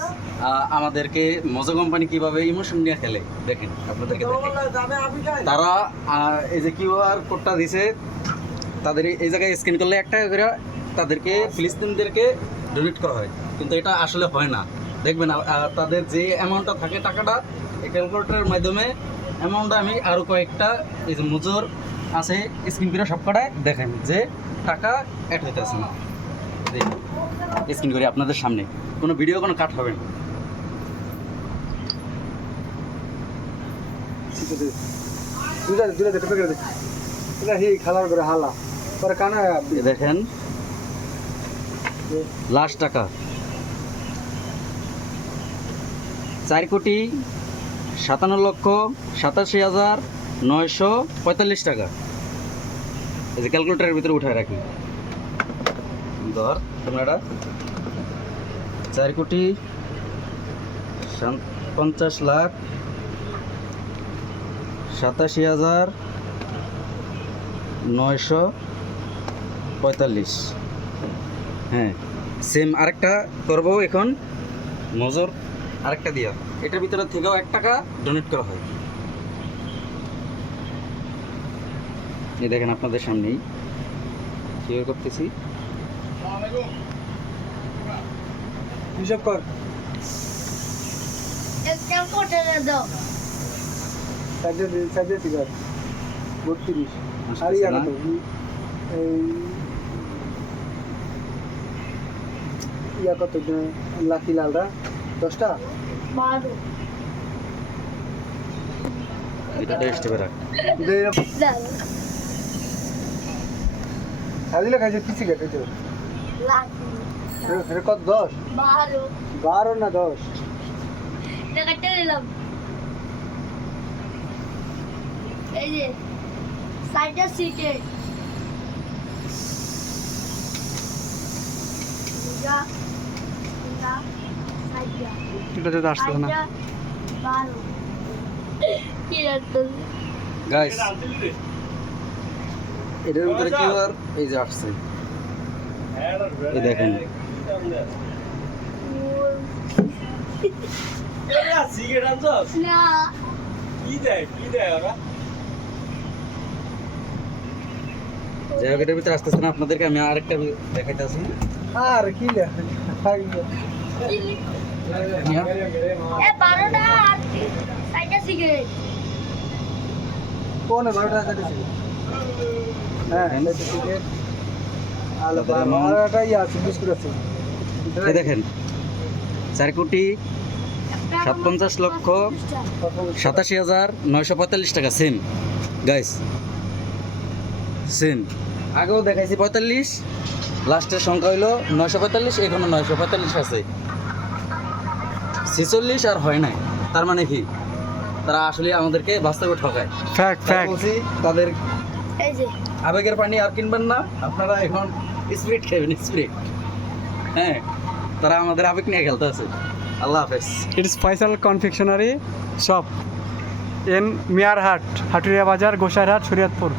Guys আমাদেরকে মজা company কিভাবে ইমোশন নিয়ে খেলে দেখেন আপনাদেরকে দেখেন। তারা এই যে কিউআর কোডটা দিছে তাদের এই জায়গায় স্ক্যান করলে 1 টাকা করে তাদেরকে ফিলিস্তিনিদেরকে ডোনেট করা হয়, কিন্তু এটা আসলে হয় না। দেখবেন তাদের যে অ্যামাউন্টটা থাকে টাকাটা এই ক্যালকুলেটরের মাধ্যমে অ্যামাউন্টটা আমি আরও কয়েকটা এই যে মজুর আছে স্ক্রিন করে সব কটায় দেখেন যে টাকা অ্যাড হইতেছে না। স্ক্রিন করে আপনাদের সামনে কোনো ভিডিও কোনো কাট হবে না। দেখেন লাস্ট টাকা 4,57,87,945 টাকা। এই যে ক্যালকুলেটারের ভিতরে উঠায় রাখি ধর তোমরা 4,50,87,945। হ্যাঁ সেম আরেকটা করবো এখন মজুর আরেকটা দিয়া এটার ভিতরে থেকেও 1 টাকা ডোনেট করা হয়। এই দেখেন আপনাদের সামনেই ক্লিয়ার করতেছি। হিসাব কর একটা কোটে দাও সাজে সিগার 32 আর ইয়া কত এই ইয়া কত লাকি লালরা 10টা 12 এটা টেস্ট করে রাখ দাও খালি খাইছে কি সিগারেট এটা লাকি এর কত 10 12 12 না 10 এটা কাটতে দিলাম। এই যে সাইডটা সিটে যা যা সাইডটা এটা তো আসছে না 12 কি রাখতো গাইস এটার ভিতরে কি আর এই যে আসছে এই দেখেন না যাই হোক এটার ভিতরে আসতেছে না, আপনাদেরকে আমি আরেকটা দেখাইতেছি। আর কি এ 12টা আর সাইডটা সিগারেট কোন 12টা সাইডে ছিল? হ্যাঁ এটা সিগারেট আলো 12টা ই আছে বিস্কুট আছে। এই দেখেন 4,57,87,945 টাকা সেম গাইস সেম। আগেও দেখাইছি 45, লাস্টের সংখ্যা হইলো 945, এখনো 945 আছে, 46 আর হয় নাই। তার মানে কি তারা আসলে আমাদেরকে বাস্তবে ঠকায়। বলছি তাদের এই যে আবেগের পানি আর কিনবেন না, আপনারা এখন স্পিরিট খাবেন স্পিরিট। হ্যাঁ তারা আমাদের আবেগ নিয়ে খেলতে আছে। আল্লাহ হাফেজ। It is Faisal Confectionery Shop in Miarhat, Haturia Bazar, Gosharhat, Shuriatpur.